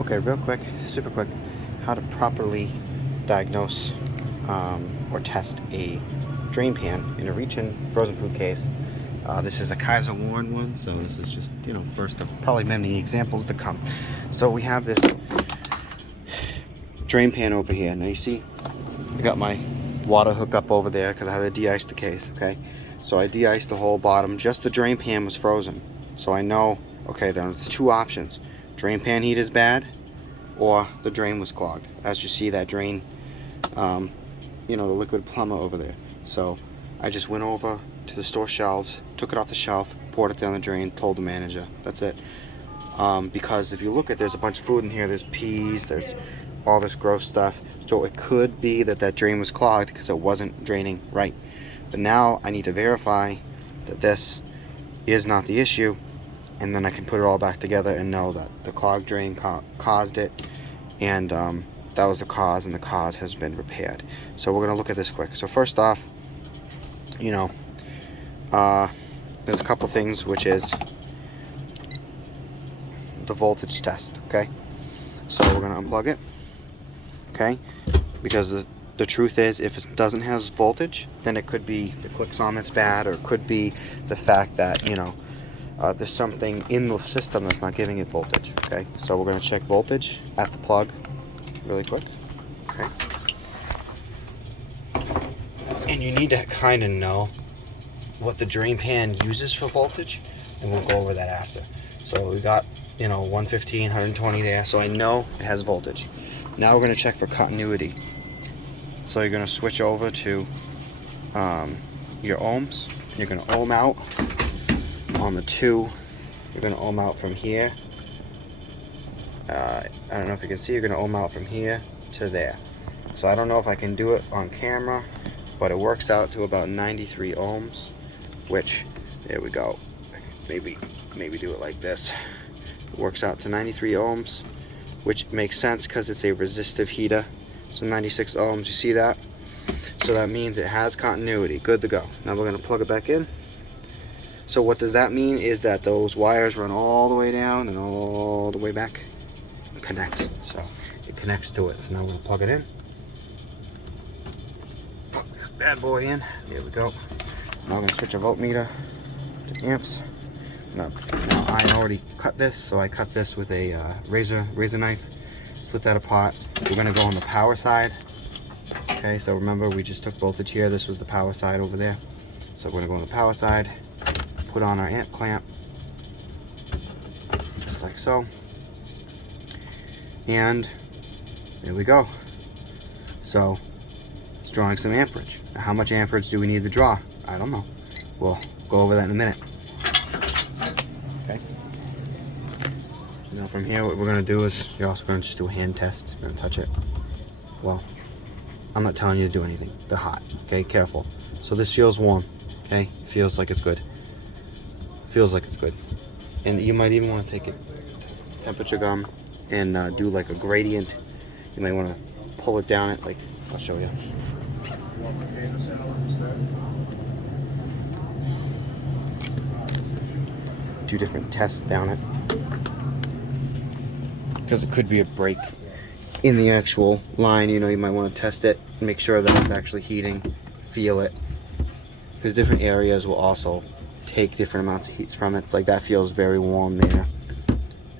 Okay, real quick, super quick, how to properly diagnose or test a drain pan in a reach-in frozen food case. This is a Kysor one, so this is just, first of probably many examples to come. So we have this drain pan over here. Now you see, I got my water hook up over there because I had to de-ice the case, okay? So I de-iced the whole bottom, just the drain pan was frozen. So I know, okay, there's two options. Drain pan heat is bad, or the drain was clogged. As you see, that drain, the liquid plumber over there. So I just went over to the store shelves, took it off the shelf, poured it down the drain, told the manager. That's it. Because if you look at, there's a bunch of food in here. There's peas, there's all this gross stuff. So it could be that that drain was clogged because it wasn't draining right. But now I need to verify that this is not the issue, and then I can put it all back together and know that the clogged drain caused it, and that was the cause, and the cause has been repaired. So we're going to look at this quick. So first off, there's a couple things, which is the voltage test, okay? So we're going to unplug it, okay? Because the truth is, if it doesn't have voltage, then it could be the click-on that's bad, or it could be the fact that, there's something in the system that's not giving it voltage, okay? So we're going to check voltage at the plug really quick, okay? And you need to kind of know what the drain pan uses for voltage, and we'll go over that after. So we got, 115, 120 there, so I know it has voltage. Now we're going to check for continuity. So you're going to switch over to your ohms. You're going to ohm out on the 2. You're going to ohm out from here. I don't know if you can see, you're going to ohm out from here to there. So I don't know if I can do it on camera, but it works out to about 93 ohms, which, there we go. Maybe do it like this. It works out to 93 ohms, which makes sense because it's a resistive heater. So 96 ohms, you see that? So that means it has continuity. Good to go. Now we're going to plug it back in. So what does that mean is that those wires run all the way down and all the way back and connect. So it connects to it. So now we're going to plug it in. Plug this bad boy in. There we go. Now I'm going to switch a voltmeter to amps. Now I already cut this, so I cut this with a razor knife. Split that apart. We're going to go on the power side. Okay, so remember we just took voltage here. This was the power side over there. So we're going to go on the power side, put on our amp clamp, just like so. And there we go. So it's drawing some amperage. Now, how much amperage do we need to draw? I don't know. We'll go over that in a minute. Okay. Now from here, what we're going to do is, you're also going to just do a hand test. You're going to touch it. Well, I'm not telling you to do anything. They're hot. Okay, careful. So this feels warm. Okay, feels like it's good. Feels like it's good. And you might even want to take a temperature gun and do like a gradient. You might want to pull it down it, like, I'll show you. Do different tests down it, because it could be a break in the actual line. You might want to test it, make sure that it's actually heating, feel it, because different areas will also take different amounts of heat from it. It's like that feels very warm there,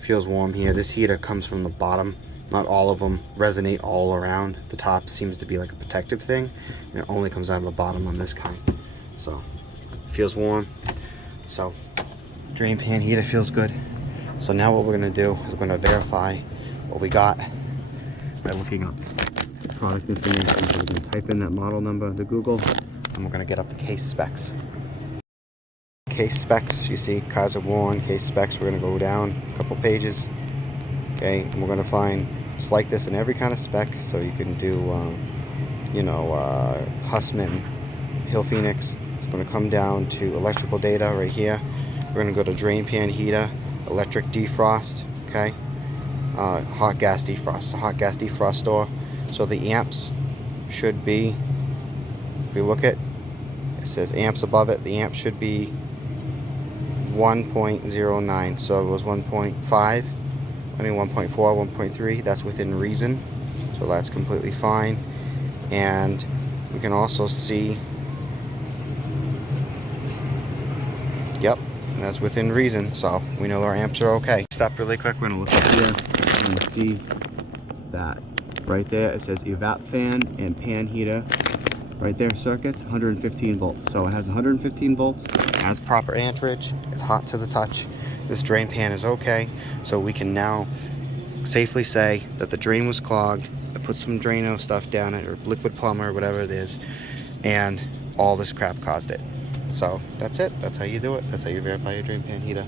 feels warm here. This heater comes from the bottom. Not all of them resonate all around. The top seems to be like a protective thing, and it only comes out of the bottom on this kind. So feels warm. So drain pan heater feels good. So now what we're going to do is we're going to verify what we got by looking up product information. So we're going to type in that model number into Google, and we're going to get up the case specs. Case specs, you see Kysor Warren case specs. We're going to go down a couple pages. Okay, and we're going to find, it's like this in every kind of spec. So you can do, Hussman, Hill Phoenix. It's going to come down to electrical data right here. We're going to go to drain pan heater, electric defrost, okay, hot gas defrost, so hot gas defrost store. So the amps should be, if you look at, it says amps above it, the amp should be 1.09. So it was 1.5 I mean 1.4, 1.3, that's within reason. So that's completely fine. And we can also see, yep, that's within reason. So we know our amps are okay. Stop really quick, we're gonna look up here. We're gonna see that right there, it says evap fan and pan heater. Right there, circuits, 115 volts. So it has 115 volts, has proper amperage, it's hot to the touch. This drain pan is okay. So we can now safely say that the drain was clogged. I put some Drano stuff down it, or liquid plumber, or whatever it is, and all this crap caused it. So that's it. That's how you do it. That's how you verify your drain pan heater.